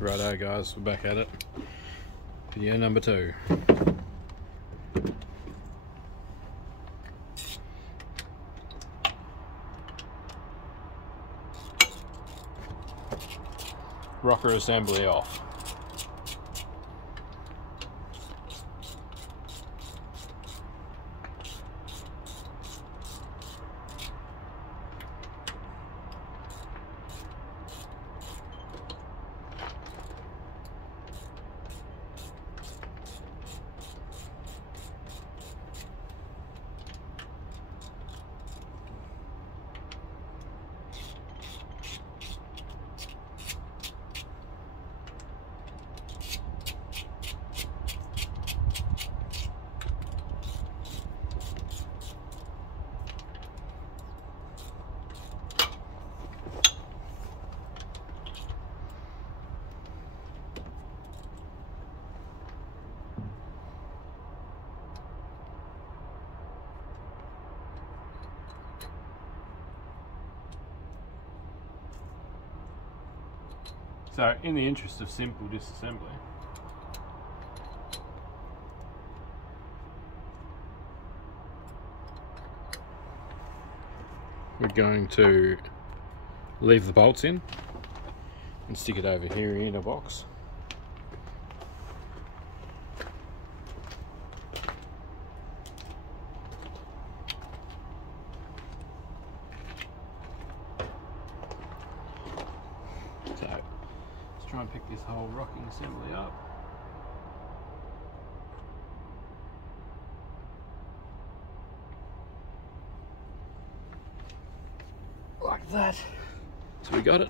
Righto guys, we're back at it. Video number 2. Rocker assembly off. So, in the interest of simple disassembly, we're going to leave the bolts in and stick it over here in a box. Try and pick this whole rocking assembly up. Like that. So we got it.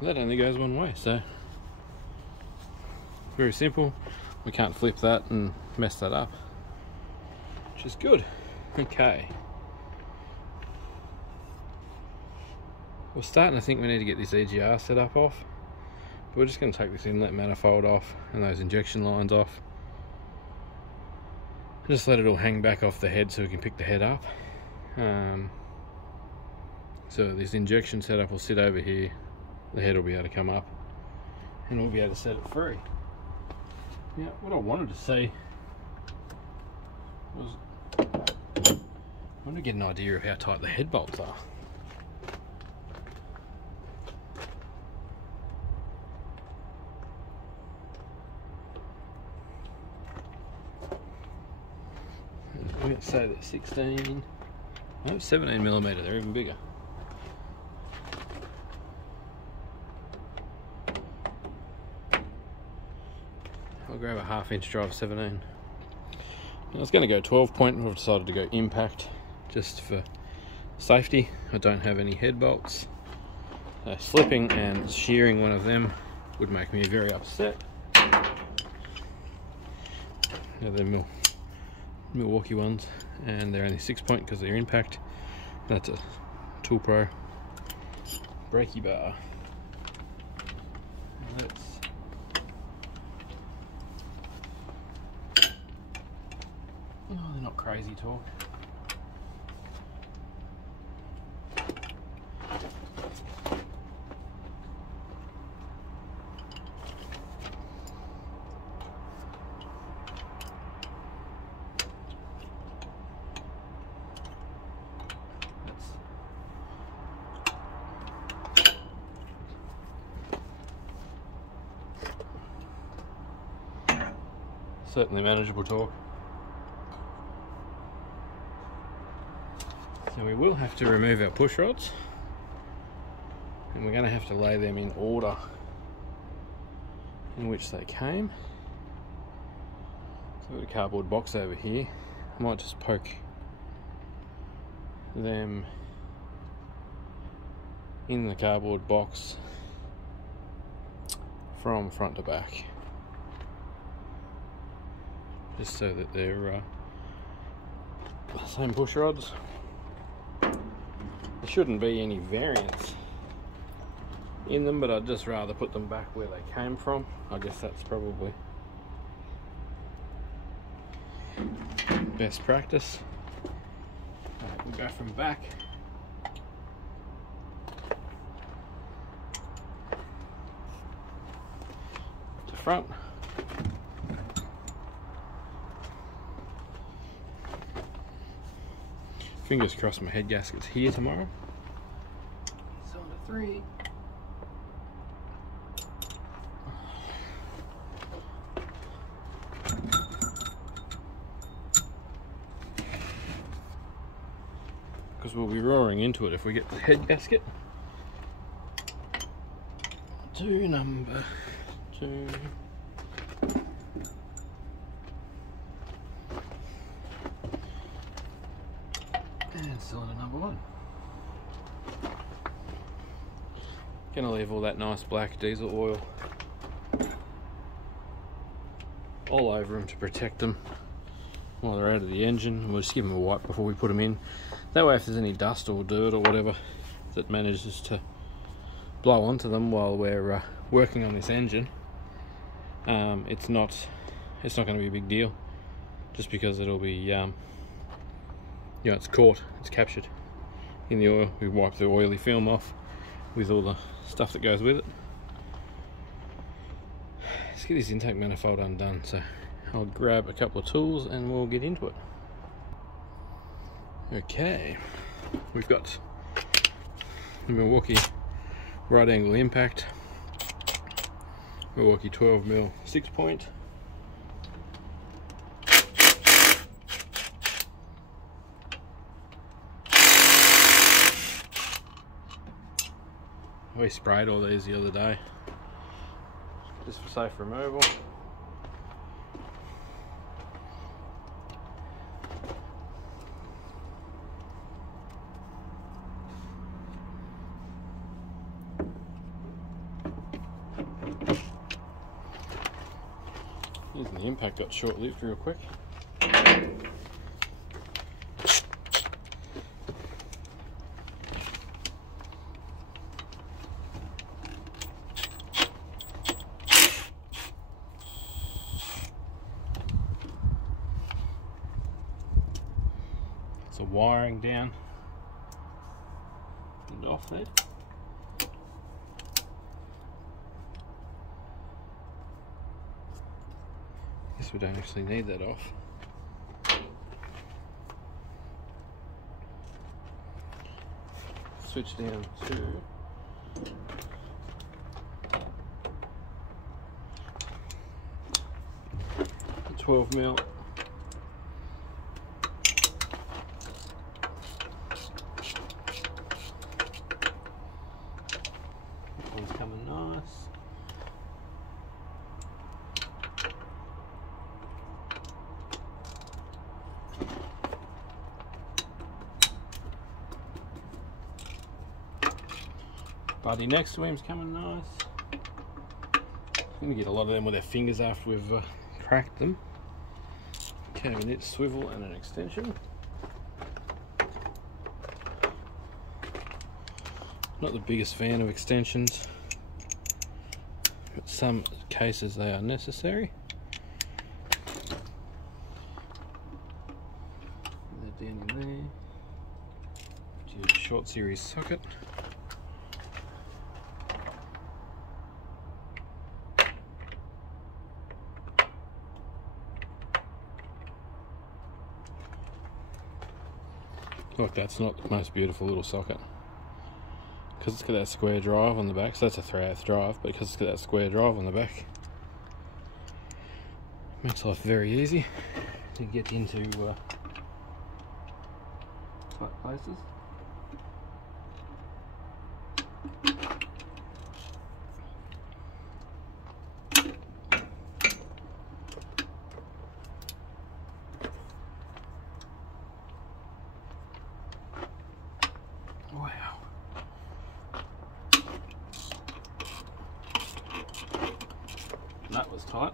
That only goes one way, so very simple. We can't flip that and mess that up, which is good. Okay, we're starting to think we need to get this EGR setup off, but we're just going to take this inlet manifold off and those injection lines off and just let it all hang back off the head so we can pick the head up. So this injection setup will sit over here, the head will be able to come up and we'll be able to set it free. Now what I wanted to see was, I want to get an idea of how tight the head bolts are. I'm going to say they're 16, no, 17mm, they're even bigger. I'll grab a 1/2 inch drive 17. I was going to go 12 point, but I've decided to go impact just for safety. I don't have any head bolts. Slipping and shearing one of them would make me very upset. They're Milwaukee ones, and they're only 6 point because they're impact. That's a Tool Pro brakey bar. Oh, they're not crazy tall. Certainly manageable torque. So we will have to remove our push rods, and we're going to have to lay them in order in which they came. So we've got a cardboard box over here. I might just poke them in the cardboard box from front to back, just so that they're the same push rods. There shouldn't be any variance in them, but I'd just rather put them back where they came from. I guess that's probably best practice. We'll go from back to front. Fingers crossed my head gasket's here tomorrow. So on to 3. Because we'll be roaring into it if we get the head gasket. To number 2. And cylinder number 1. Gonna leave all that nice black diesel oil all over them to protect them while they're out of the engine. We'll just give them a wipe before we put them in. That way if there's any dust or dirt or whatever that manages to blow onto them while we're working on this engine, it's not going to be a big deal, just because it'll be it's caught, it's captured in the oil. We wipe the oily film off with all the stuff that goes with it. Let's get this intake manifold undone, so I'll grab a couple of tools and we'll get into it. Okay, we've got the Milwaukee right angle impact, Milwaukee 12mm 6-point, we sprayed all these the other day just for safe removal. Even the impact got short-lived real quick. So wiring down and off there. Guess we don't actually need that off. Switch down to 12mm. This one's coming nice. Buddy next to him's coming nice. I'm going to get a lot of them with our fingers after we've cracked them. Okay, we need a swivel and an extension. Not the biggest fan of extensions, but some cases they are necessary. They're down in there. Use a short series socket. Look, that's not the most beautiful little socket, because it's got that square drive on the back. So that's a 3/8 drive, but because it's got that square drive on the back, it makes life very easy to get into tight places. Wow. That was tight.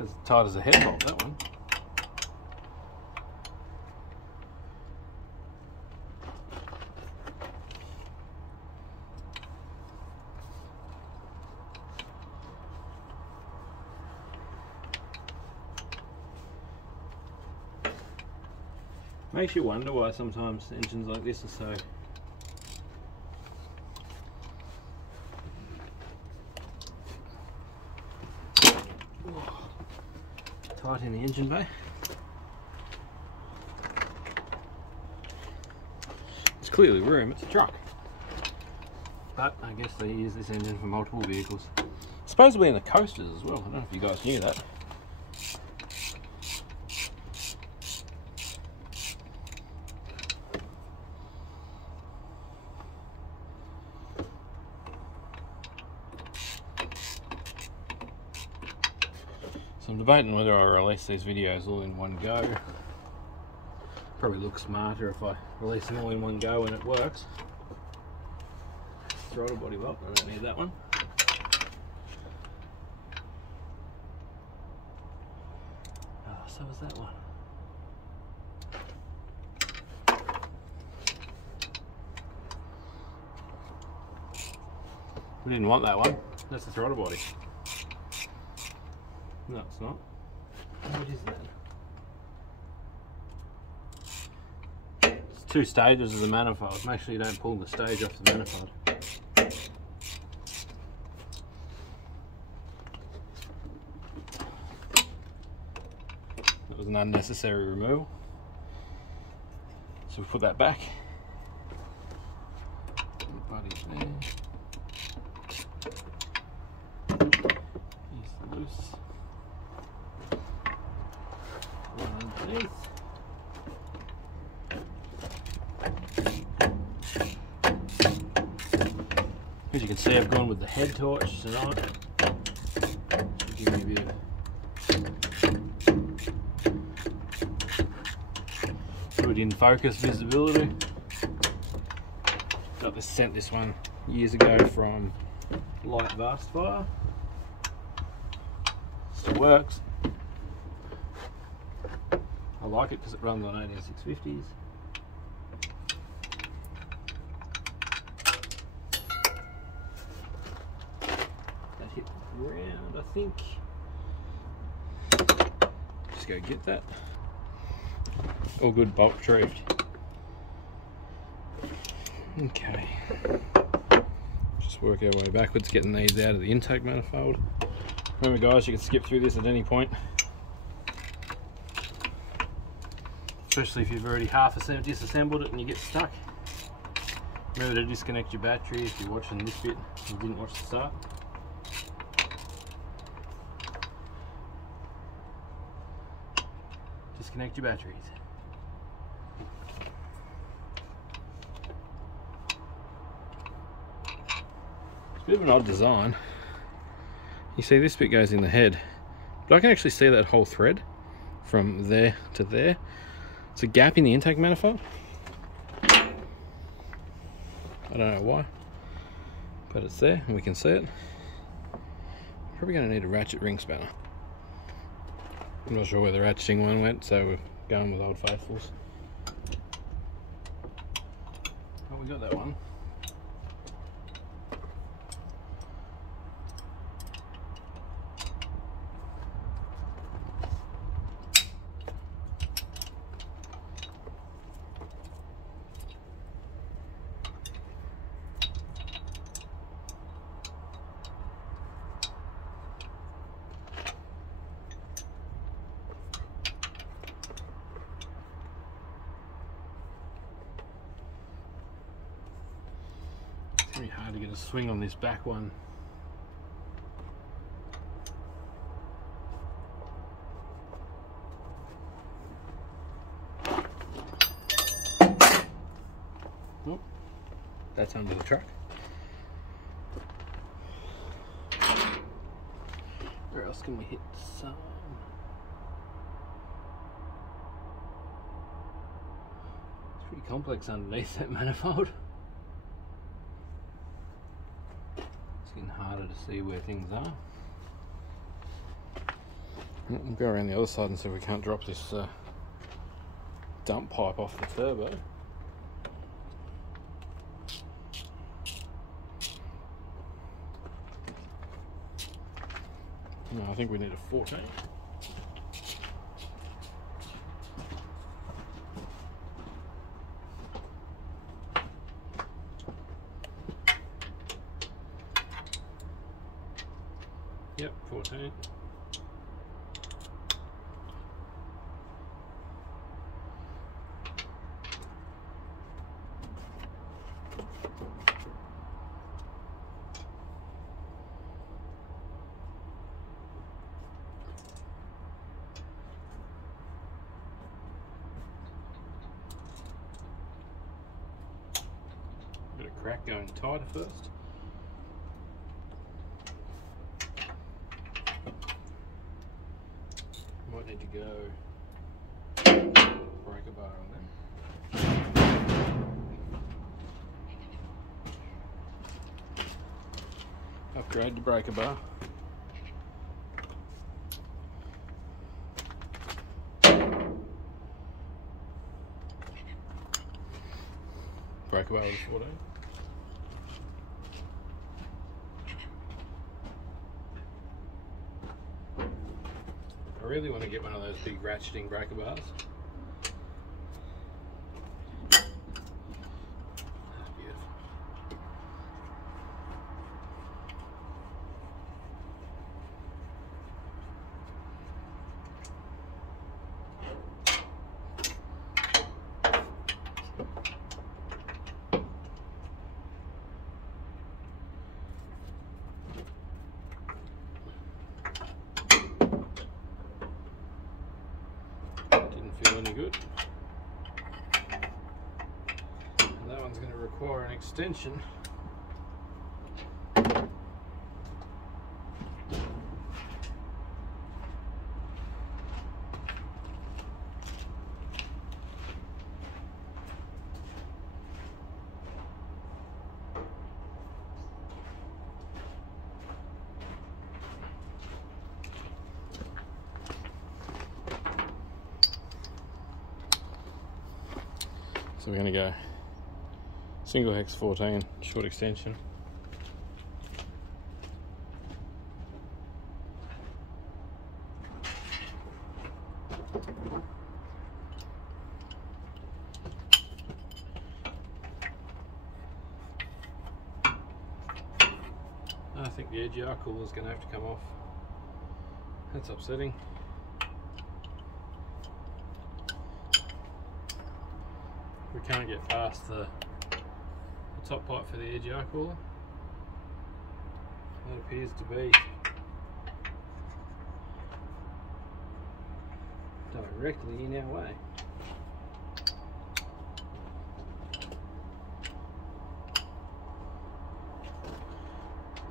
As tight as a head bolt, that one. Makes you wonder why sometimes engines like this are so tight in the engine bay. It's clearly room, it's a truck. But I guess they use this engine for multiple vehicles. Supposedly in the coasters as well. I don't know if you guys knew that. So I'm debating whether I release these videos all in one go. Probably look smarter if I release them all in one go and it works. Throttle body bolt, I don't need that one. Oh, so was that one. We didn't want that one. That's the throttle body. No, it's not. What is that? It's 2 stages of the manifold. Make sure you don't pull the stage off the manifold. That was an unnecessary removal. So we put that back. The buddy's there. He's loose. One underneath. As you can see, I've gone with the head torch tonight. Give me a bit of good in focus visibility. Sent this one years ago from Light Vast Fire. Still works. I like it because it runs on 18650s. That hit the ground, I think. Just go get that. All good, bolt retrieved. Okay. Just work our way backwards, getting these out of the intake manifold. Remember guys, you can skip through this at any point. Especially if you've already half disassembled it and you get stuck. Remember to disconnect your battery if you're watching this bit and you didn't watch the start. Disconnect your batteries. It's a bit of an odd design. You see this bit goes in the head, but I can actually see that whole thread from there to there. It's a gap in the intake manifold. I don't know why, but it's there and we can see it. Probably going to need a ratchet ring spanner. I'm not sure where the ratcheting one went, so we're going with Old Faithfuls. Oh, we got that one. It's really hard to get a swing on this back one. Oh, that's under the truck. Where else can we hit some? It's pretty complex underneath that manifold. It's getting harder to see where things are. We'll go around the other side and see if we can't drop this dump pipe off the turbo. No, I think we need a 14. crack going tighter first. Might need to go breaker bar on them. Upgrade the breaker bar. Breaker bar with 14. I really want to get one of those big ratcheting breaker bars. That's beautiful. Feel any good. And that one's going to require an extension. So we're going to go single hex 14 short extension. I think the AGR cooler is going to have to come off. That's upsetting. We can't get past the top pipe for the AGR cooler. That appears to be directly in our way.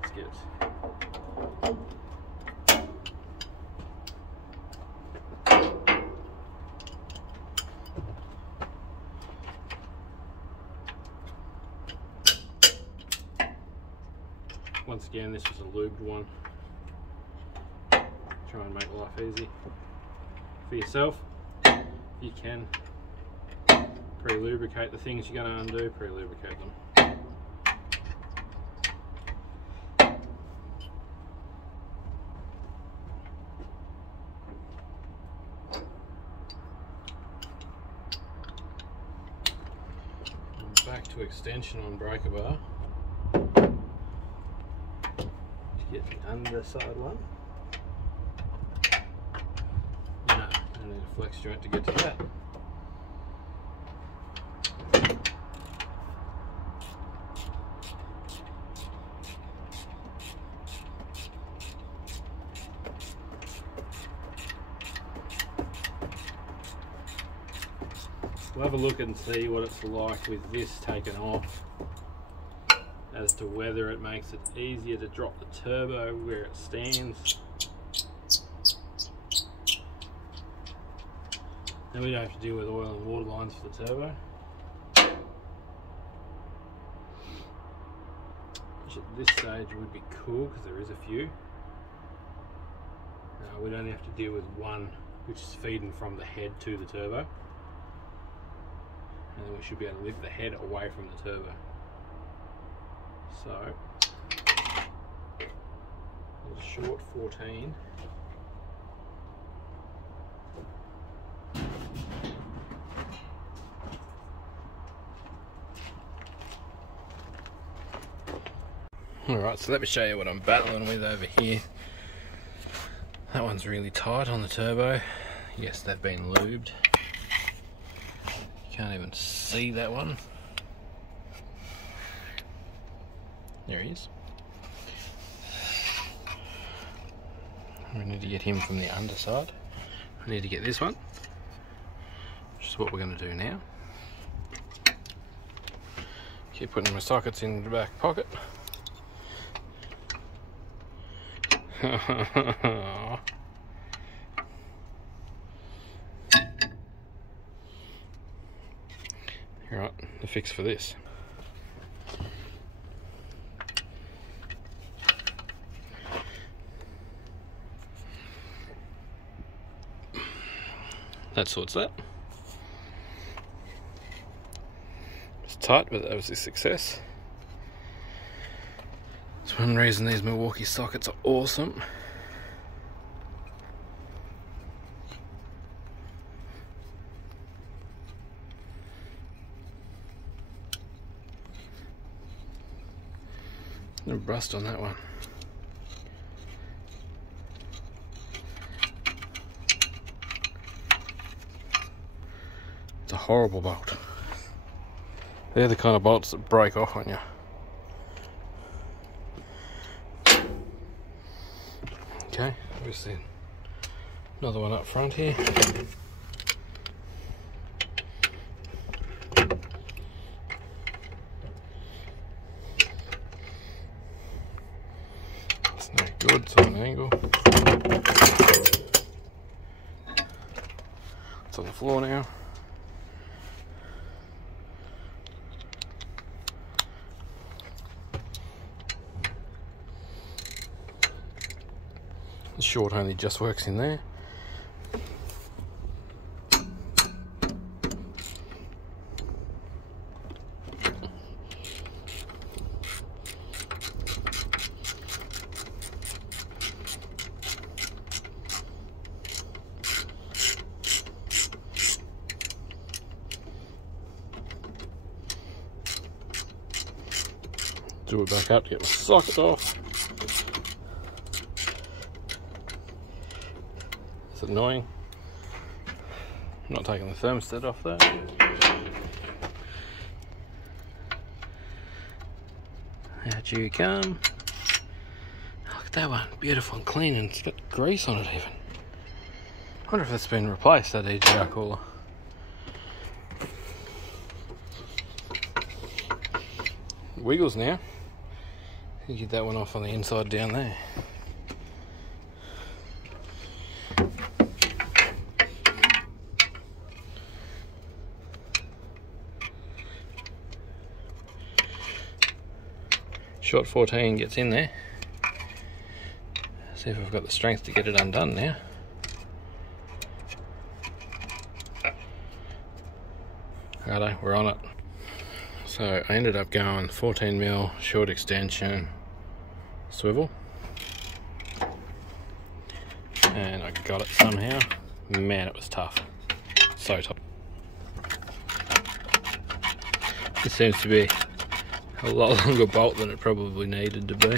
Let's get it. Once again, this was a lubed one. Try and make life easy for yourself. You can pre-lubricate the things you're going to undo, pre-lubricate them. And back to extension on breaker bar. Get the underside one. No, I need a flex joint to get to that. We'll have a look and see what it's like with this taken off, as to whether it makes it easier to drop the turbo where it stands. And we don't have to deal with oil and water lines for the turbo, which at this stage would be cool because there is a few. We'd only have to deal with one, which is feeding from the head to the turbo, and then we should be able to lift the head away from the turbo. So, a short 14. Alright, so let me show you what I'm battling with over here. That one's really tight on the turbo. Yes, they've been lubed. You can't even see that one. There he is. We need to get him from the underside. We need to get this one, which is what we're going to do now. Keep putting my sockets in the back pocket. Right, the fix for this. That sorts that. It's tight, but that was a success. That's one reason these Milwaukee sockets are awesome. No rust on that one. It's a horrible bolt. They're the kind of bolts that break off on you. Okay, obviously another one up front here. It's no good, it's on an angle. It's on the floor now. The short only just works in there. Do it back up to get my socket off. It's annoying. I'm not taking the thermostat off though. Out you come. Look at that one, beautiful and clean, and it's got grease on it even. I wonder if that's been replaced, that EGR cooler. It wiggles now. You get that one off on the inside down there. Short 14 gets in there. See if I've got the strength to get it undone now. Righto, we're on it. So I ended up going 14mm short extension swivel, and I got it somehow. Man, it was tough. So tough. This seems to be a lot longer bolt than it probably needed to be.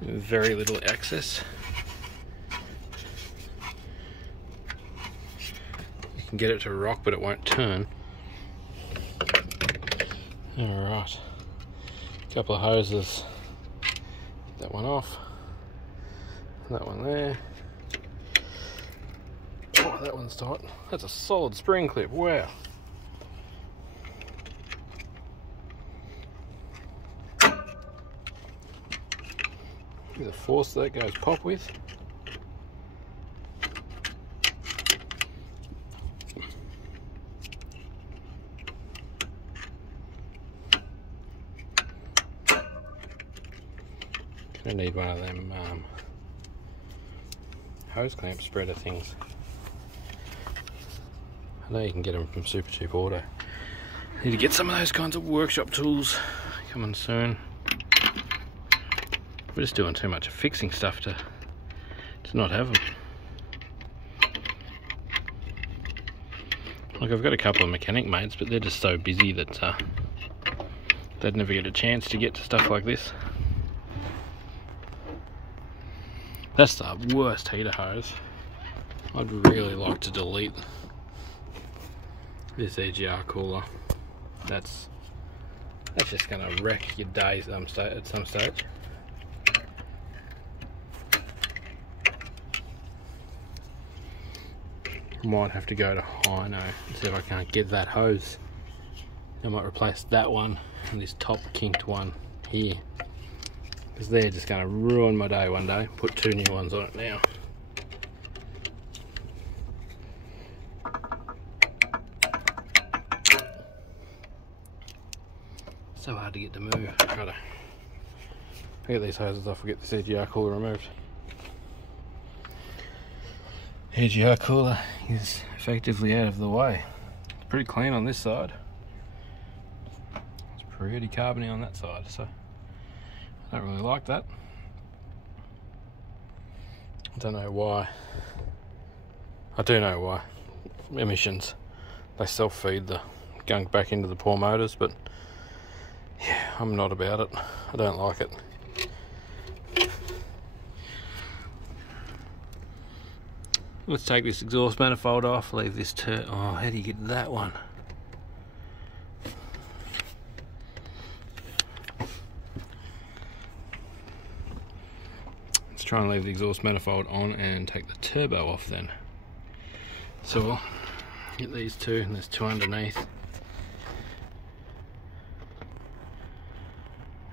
Very little access. You can get it to rock, but it won't turn. Alright. Couple of hoses. That one off. That one there. Oh, that one's tight. That's a solid spring clip. Wow. The force that goes pop with. Gonna need one of them hose clamp spreader things. I know you can get them from Super Cheap Auto. Need to get some of those kinds of workshop tools coming soon. We're just doing too much of fixing stuff to not have them. Like, I've got a couple of mechanic mates, but they're just so busy that they'd never get a chance to get to stuff like this. That's the worst heater hose. I'd really like to delete this EGR cooler. That's just gonna wreck your day at some stage. Might have to go to Hino and see if I can't get that hose. I might replace that one and this top kinked one here, because they're just going to ruin my day one day. Put 2 new ones on it now. So hard to get to move. Gotta get these hoses off, we'll get this EGR cooler removed. EGR cooler is effectively out of the way. It's pretty clean on this side. It's pretty carbony on that side, so I don't really like that. I don't know why. I do know why. Emissions. They self-feed the gunk back into the poor motors, but yeah, I'm not about it. I don't like it. Let's take this exhaust manifold off, leave this oh, how do you get that one? Let's try and leave the exhaust manifold on and take the turbo off then. So we'll get these 2, and there's 2 underneath.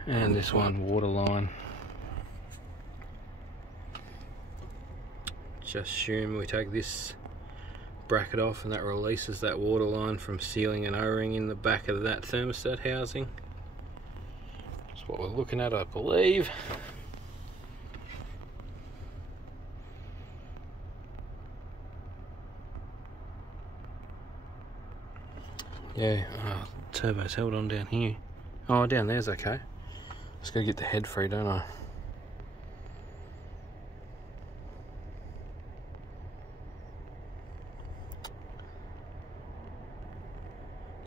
And this one, water line. Just assume we take this bracket off and that releases that water line from sealing an O-ring in the back of that thermostat housing. That's what we're looking at, I believe. Yeah, turbo's held on down here. Oh, down there's okay. Just gotta get the head free, don't I?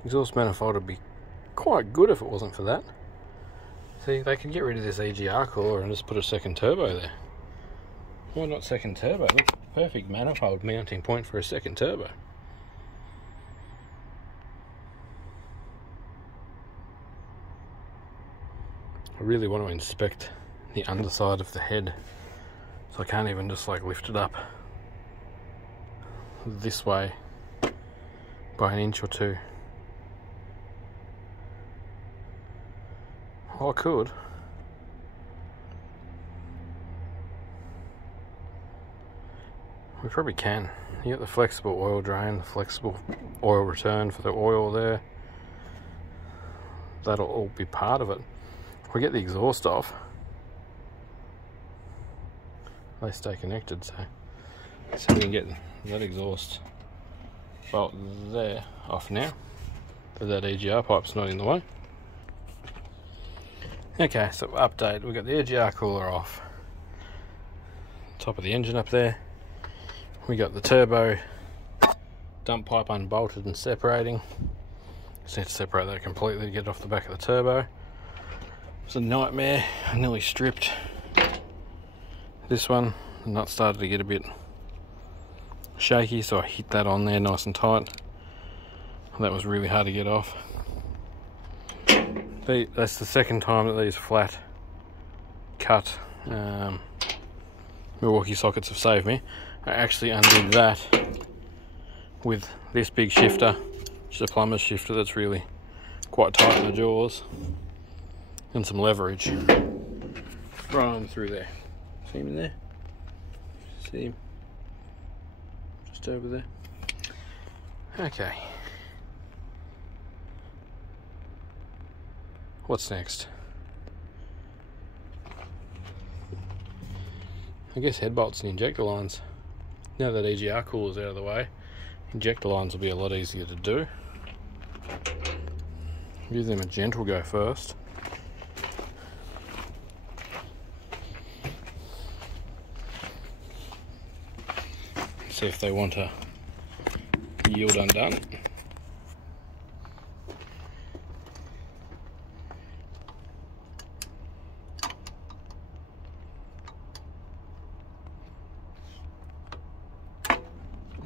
Exhaust manifold would be quite good if it wasn't for that. See, they could get rid of this EGR cooler and just put a second turbo there. Why not second turbo? That's a perfect manifold mounting point for a second turbo. I really want to inspect the underside of the head, so I can't even just like lift it up this way by 1 inch or 2. Well, I could. We probably can. You get the flexible oil drain, the flexible oil return for the oil there. That'll all be part of it. If we get the exhaust off, they stay connected, so we can get that exhaust bolt there off now, but that EGR pipe's not in the way. Okay, so update, we've got the EGR cooler off, top of the engine up there. We got the turbo dump pipe unbolted and separating. Just need to separate that completely to get it off the back of the turbo. It's a nightmare. I nearly stripped this one. The nut started to get a bit shaky, so I hit that on there nice and tight. That was really hard to get off. That's the second time that these flat cut Milwaukee sockets have saved me. I actually undid that with this big shifter, which is a plumber's shifter that's really quite tight in the jaws, and some leverage from through there. See him in there? See him? Just over there. Okay. What's next? I guess head bolts and injector lines. Now that EGR cooler's out of the way, injector lines will be a lot easier to do. Give them a gentle go first. See if they want to yield undone.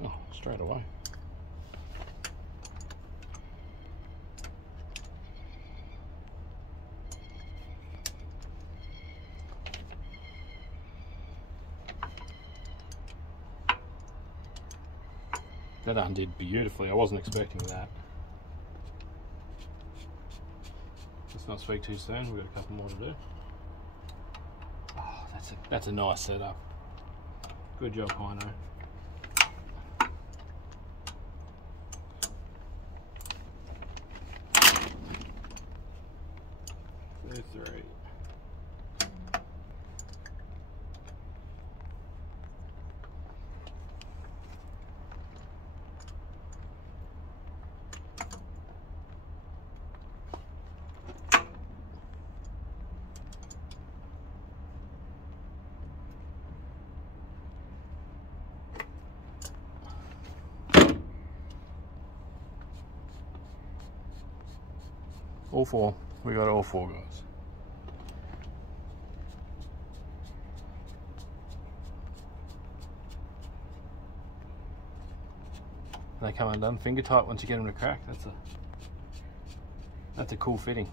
Oh, straight away. That undid beautifully. I wasn't expecting that. Let's not speak too soon. We've got a couple more to do. Oh, that's a nice setup. Good job, Hino. 3. All 4. We got all 4 guys. They come undone finger tight once you get them to crack. That's a cool fitting.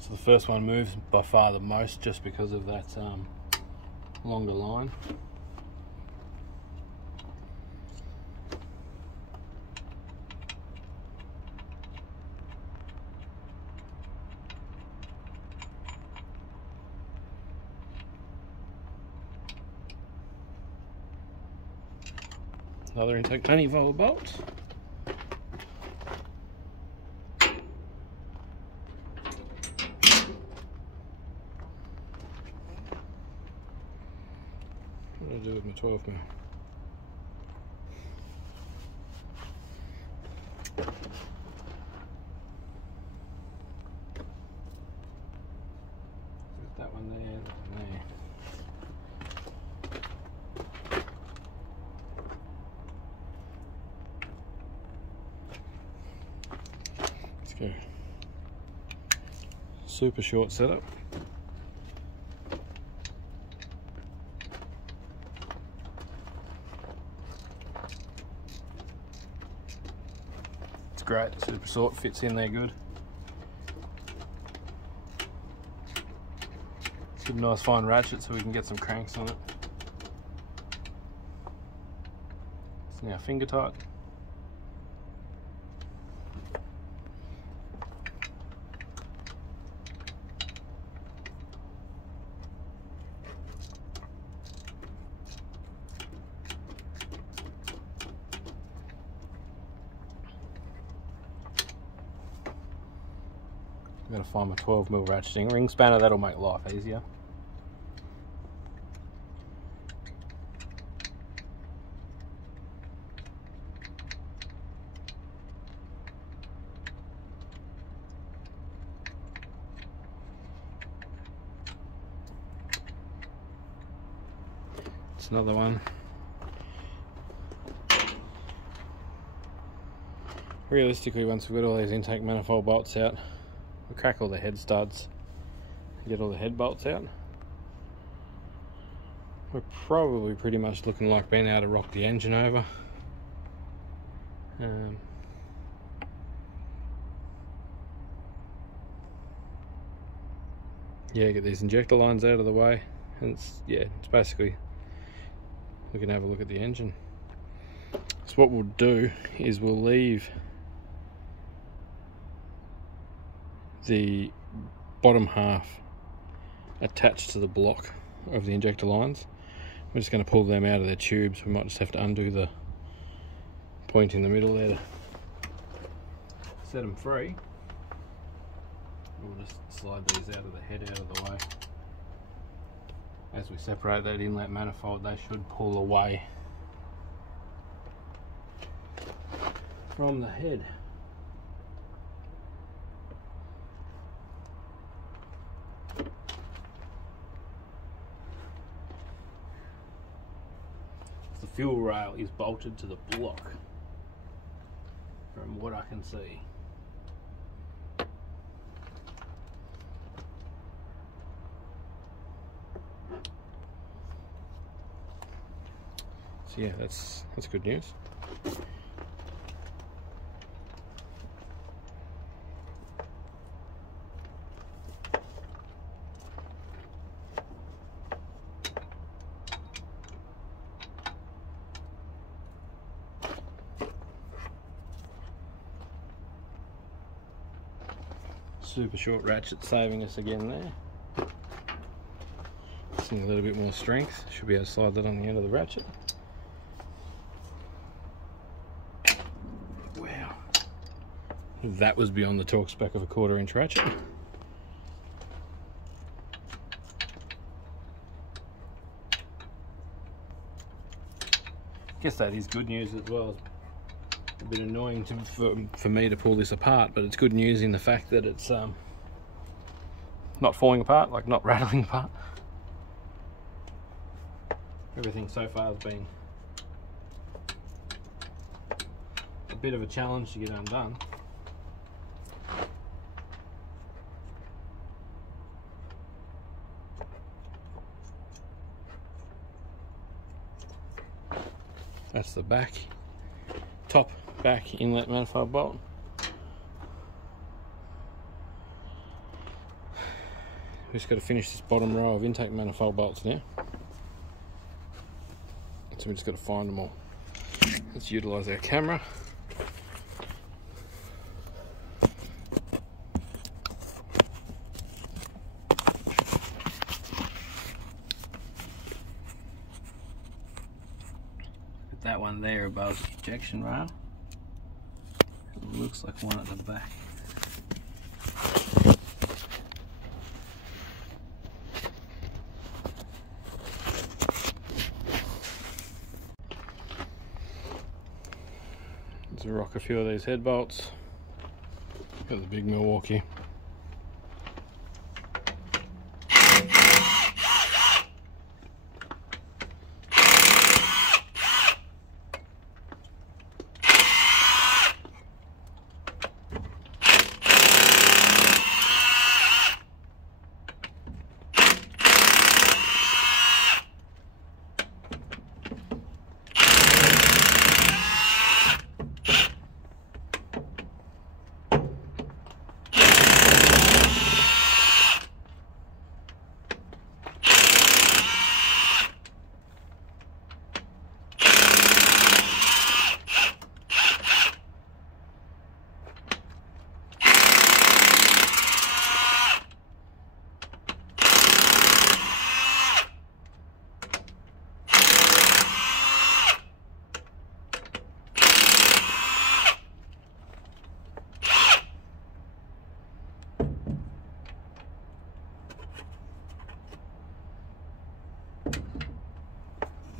So the first one moves by far the most just because of that longer line. Another intake 20-volt bolt. What do I do with my 12 mil? That one there, that one there. Let's go. Super short setup. It's great, super short, fits in there good. Good nice fine ratchet so we can get some cranks on it. It's now finger tight. I'm going to find my 12mm ratcheting ring spanner, that'll make life easier. It's another one. Realistically, once we've got all these intake manifold bolts out, we'll crack all the head studs, get all the head bolts out. We're probably pretty much looking like being able to rock the engine over. Yeah, get these injector lines out of the way, and it's basically, we can have a look at the engine. So what we'll do is we'll leave the bottom half attached to the block of the injector lines. We're just going to pull them out of their tubes. We might just have to undo the point in the middle there to set them free. We'll just slide these out of the head out of the way. As we separate that inlet manifold, they should pull away from the head. The fuel rail is bolted to the block, from what I can see. So yeah, that's good news. super short ratchet saving us again there. Just need a little bit more strength. Should be able to slide that on the end of the ratchet. Wow. That was beyond the torque spec of a 1/4 inch ratchet. Guess that is good news as well. It's a bit annoying for me to pull this apart, but it's good news in the fact that it's not falling apart, like not rattling apart. Everything so far has been a bit of a challenge to get undone. That's the top back inlet manifold bolt. We've just got to finish this bottom row of intake manifold bolts now. So we just got to find them all. Let's utilise our camera. That one there above the ejection rail. It looks like one at the back. Let's rock a few of these head bolts. Got the big Milwaukee.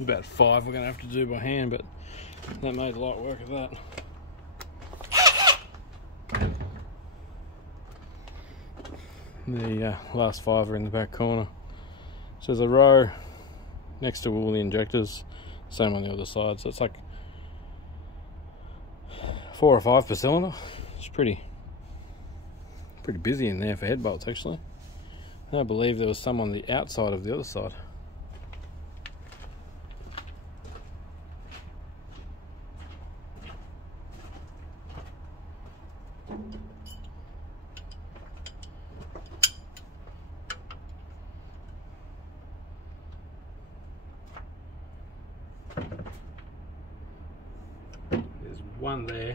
About 5 we're going to have to do by hand, but that made light work of that. The last 5 are in the back corner. So there's a row next to all the injectors, same on the other side, so it's like 4 or 5 per cylinder. It's pretty busy in there for head bolts actually. And I believe there was some on the outside of the other side. There's one there.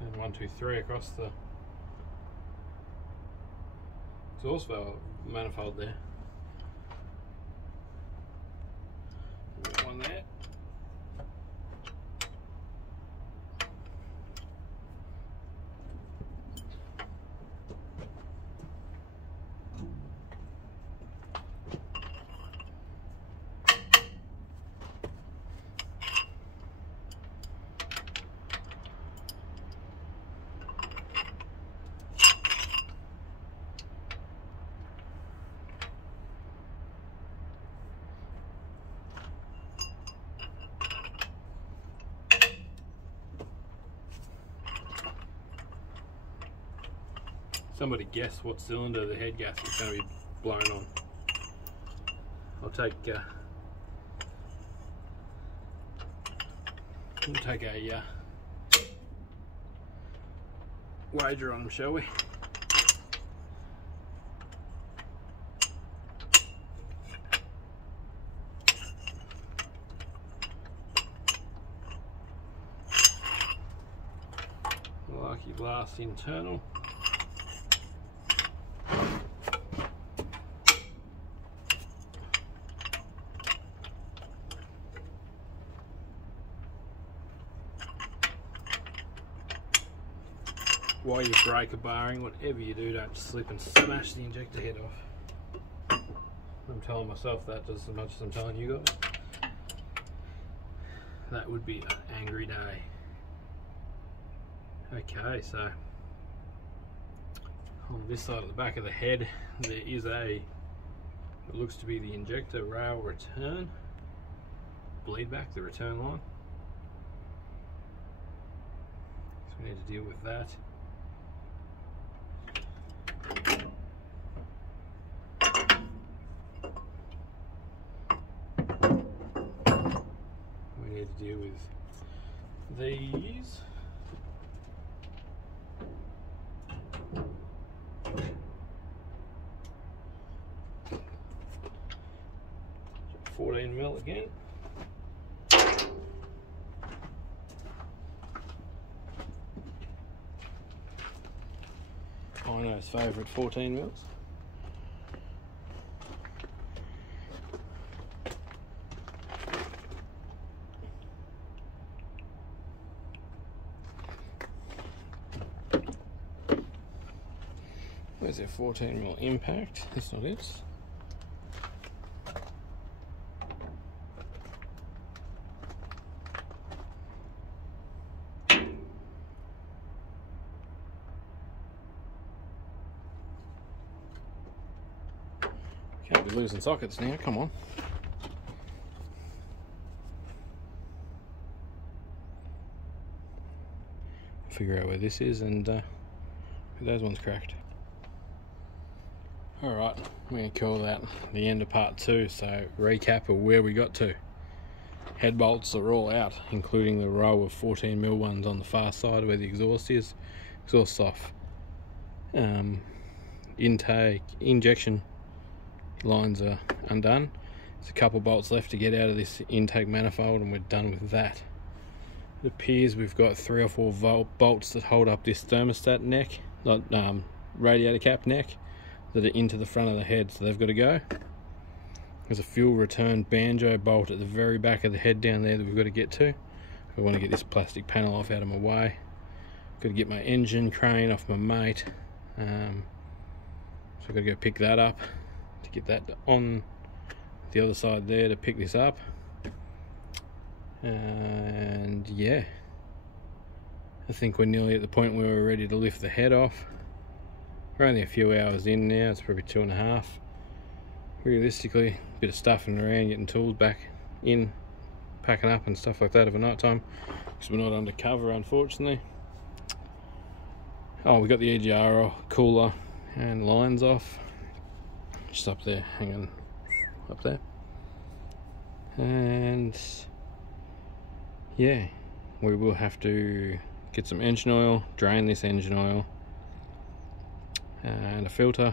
And 1, 2, 3 across the exhaust valve manifold there. One there. Somebody guess what cylinder the head gasket's going to be blown on. I'll take a wager on them, shall we? your last internal. While you break a bearing, whatever you do, don't slip and smash the injector head off. I'm telling myself that just as much as I'm telling you guys. That would be an angry day. Okay, so on this side of the back of the head, there is it looks to be the injector rail return, bleed back, the return line. So we need to deal with that. We need to deal with these. So 14mm again. Hino's favourite 14mm. Where's their 14mm impact? That's not it. Can't be losing sockets now, come on. Figure out where this is and those ones cracked. Alright, I'm going to call that the end of part 2, so recap of where we got to. Head bolts are all out, including the row of 14mm ones on the far side where the exhaust is. Exhaust off. Intake, injection lines are undone. There's a couple bolts left to get out of this intake manifold and we're done with that. It appears we've got 3 or 4 bolts that hold up this thermostat neck, radiator cap neck, that are into the front of the head, so they've got to go. There's a fuel return banjo bolt at the very back of the head down there that we've got to get to. I want to get this plastic panel off out of my way. Got to get my engine crane off my mate. So I've got to go pick that up to get that on the other side there to pick this up. And yeah, I think we're nearly at the point where we're ready to lift the head off. We're only a few hours in now, it's probably 2.5. Realistically, a bit of stuffing around, getting tools back in, packing up and stuff like that over night time, because we're not undercover unfortunately. Oh, we got the EGR cooler and lines off, just up there, hanging up there. And yeah, we will have to get some engine oil, drain this engine oil, and a filter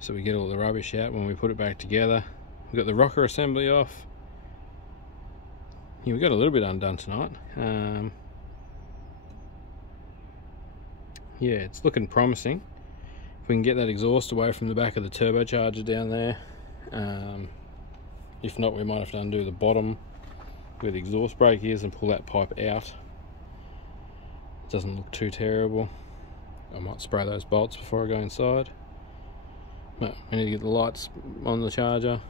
so we get all the rubbish out when we put it back together. We've got the rocker assembly off. Yeah, we got a little bit undone tonight. Yeah, it's looking promising. If we can get that exhaust away from the back of the turbocharger down there. If not, we might have to undo the bottom where the exhaust brake is and pull that pipe out. It doesn't look too terrible. I might spray those bolts before I go inside. But we need to get the lights on the charger,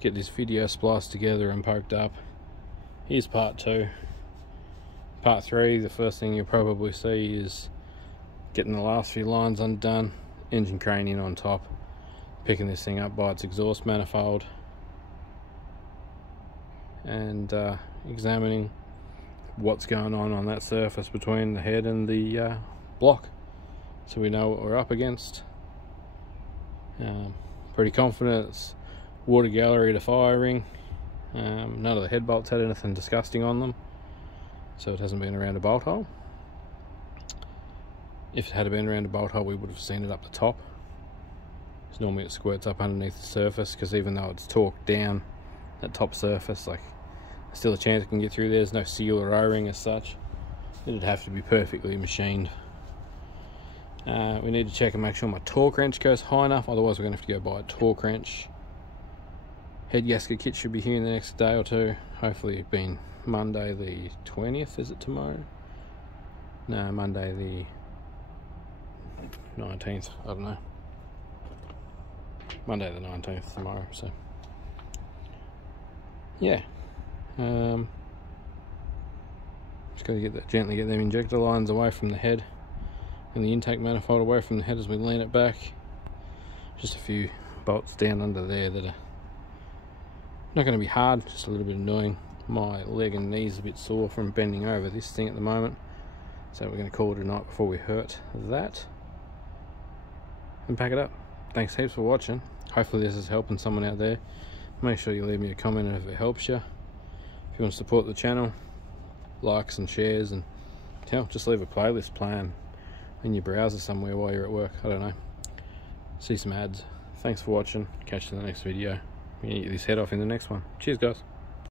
get this video spliced together and poked up. Here's part 2. Part 3, the first thing you'll probably see is getting the last few lines undone, engine crane in on top, picking this thing up by its exhaust manifold, and examining what's going on that surface between the head and the block, so we know what we're up against. Pretty confident it's water gallery to firing. None of the head bolts had anything disgusting on them, so it hasn't been around a bolt hole. If it had been around a bolt hole, we would have seen it up the top, because normally it squirts up underneath the surface, because even though it's torqued down that top surface, like, there's still a chance it can get through. There's no seal or O-ring as such, It'd have to be perfectly machined. We need to check and make sure my torque wrench goes high enough, otherwise we're going to have to go buy a torque wrench. Head gasket kit should be here in the next day or two. Hopefully it being Monday the 20th, is it tomorrow? No, Monday the 19th, I don't know. Monday the 19th tomorrow, so yeah. Just got to gently get them injector lines away from the head and the intake manifold away from the head as we lean it back. Just a few bolts down under there that are not going to be hard, just a little bit annoying. My leg and knees are a bit sore from bending over this thing at the moment, so we're going to call it a night before we hurt that and pack it up. Thanks heaps for watching. Hopefully this is helping someone out there. Make sure you leave me a comment if it helps you. If you want to support the channel, likes and shares, and just leave a playlist playing in your browser somewhere while you're at work. I don't know. See some ads. Thanks for watching. Catch you in the next video. We get this head off in the next one. Cheers, guys.